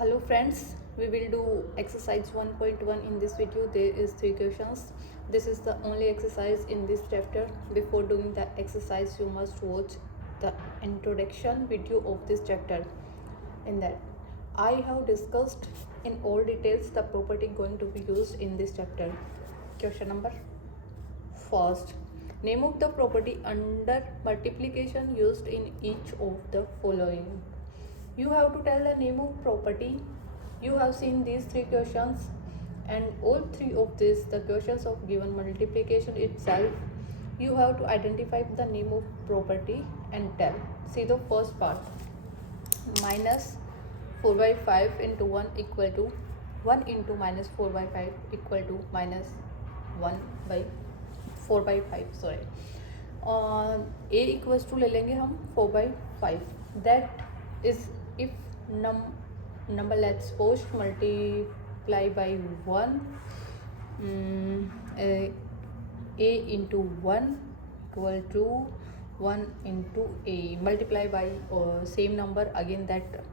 Hello friends, we will do exercise 1.1 in this video. There is 3 questions. This is the only exercise in this chapter. Before doing the exercise you must watch the introduction video of this chapter. In that I have discussed in all details the property going to be used in this chapter. Question number first, name of the property under multiplication used in each of the following. You have to tell the name of property. You have seen these 3 questions, and all 3 of these, the questions of given multiplication itself, you have to identify the name of property and tell. See the first part, minus 4 by 5 into 1 equal to 1 into minus 4 by 5 equal to minus 1 by 4 by 5, sorry. A equals to ले लेंगे हम 4 by 5. That is if number, let's suppose multiply by 1, a into 1 equal to 1 into a, multiply by same number, again that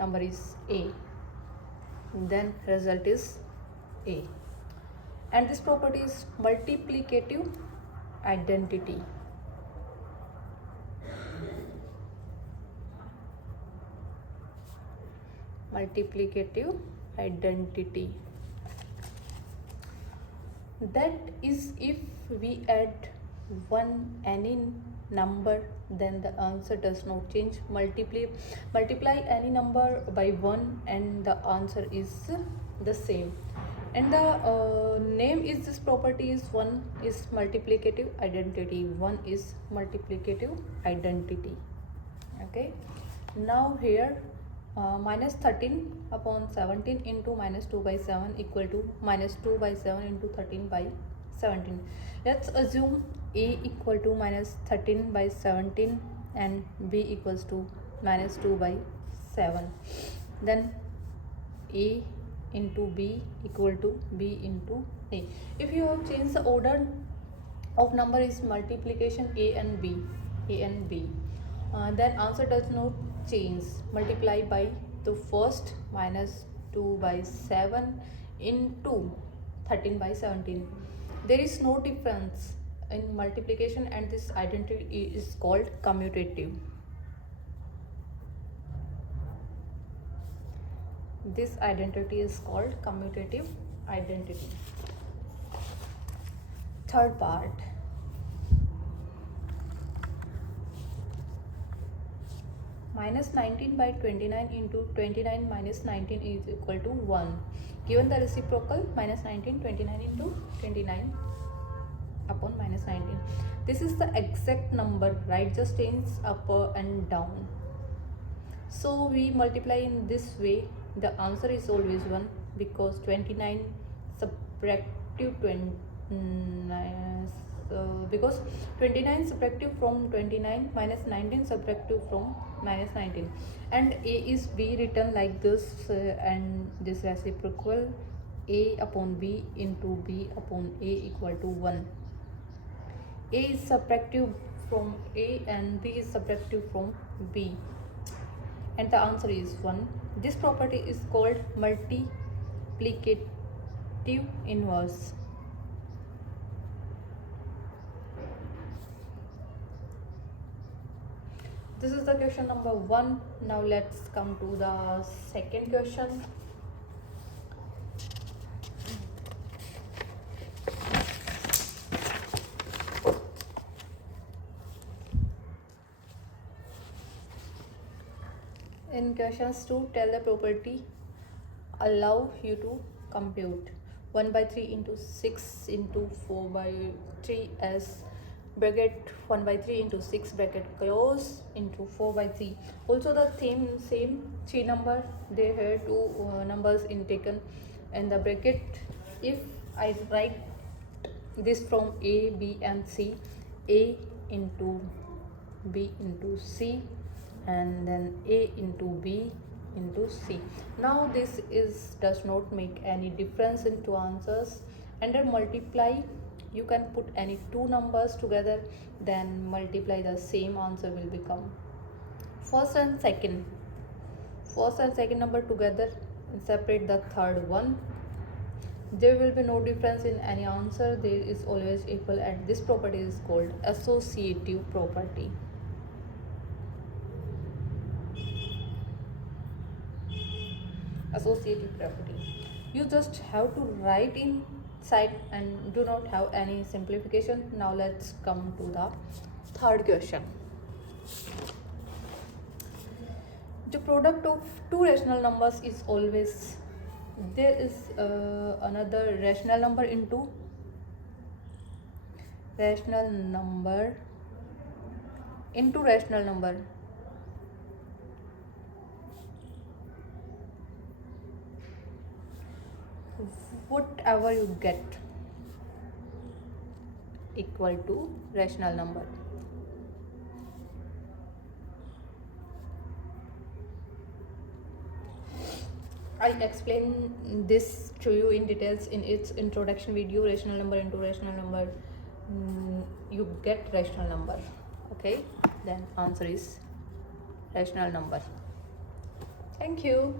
number is a, then result is a. And this property is multiplicative identity. Multiplicative identity. That is if we add one any number, then the answer does not change. Multiply any number by 1 and the answer is the same. And the name is this property is 1 is multiplicative identity, 1 is multiplicative identity. Okay, now here minus 13 upon 17 into minus 2 by 7 equal to minus 2 by 7 into 13 by 17. Let's assume a equal to minus 13 by 17 and b equals to minus 2 by 7. Then a into b equal to b into a. If you have changed the order of number is multiplication a and b, then answer does not change. Multiply by the first minus 2 by 7 into 13 by 17. There is no difference in multiplication, and this identity is called commutative. This identity is called commutative identity. Third part, minus 19 by 29 into 29 minus 19 is equal to 1. Given the reciprocal, minus 19, 29 into 29 upon minus 19. This is the exact number, right? Just change up and down. So we multiply in this way. The answer is always 1 because 29 subtractive 29, because 29 subtractive from 29 minus 19 subtractive from minus 19, and a is b written like this, and this reciprocal a upon b into b upon a equal to 1. A is subtractive from a and b is subtractive from b, and the answer is 1. This property is called multiplicative inverse. This is the question number 1. Now let's come to the second question. In questions 2, tell the property allow you to compute 1 by 3 into 6 into 4 by 3 as bracket 1 by 3 into 6 bracket close into 4 by 3. Also the same 3 number, they have 2 numbers in taken, and the bracket, if I write this from a, b and c, a into b into c, and then a into b into c. Now this is does not make any difference in two answers. Under multiply, you can put any 2 numbers together, then multiply, the same answer will become first and second. first and second number together and separate the third one. There will be no difference in any answer. There is always equal, and this property is called associative property. Associative property. You just have to write inside and do not have any simplification. Now let's come to the third question. The product of two rational numbers is always, there is another rational number into rational number into rational number. Whatever you get equal to rational number. I explain this to you in details in its introduction video. Rational number into rational number, you get rational number. Okay, then answer is rational number. Thank you.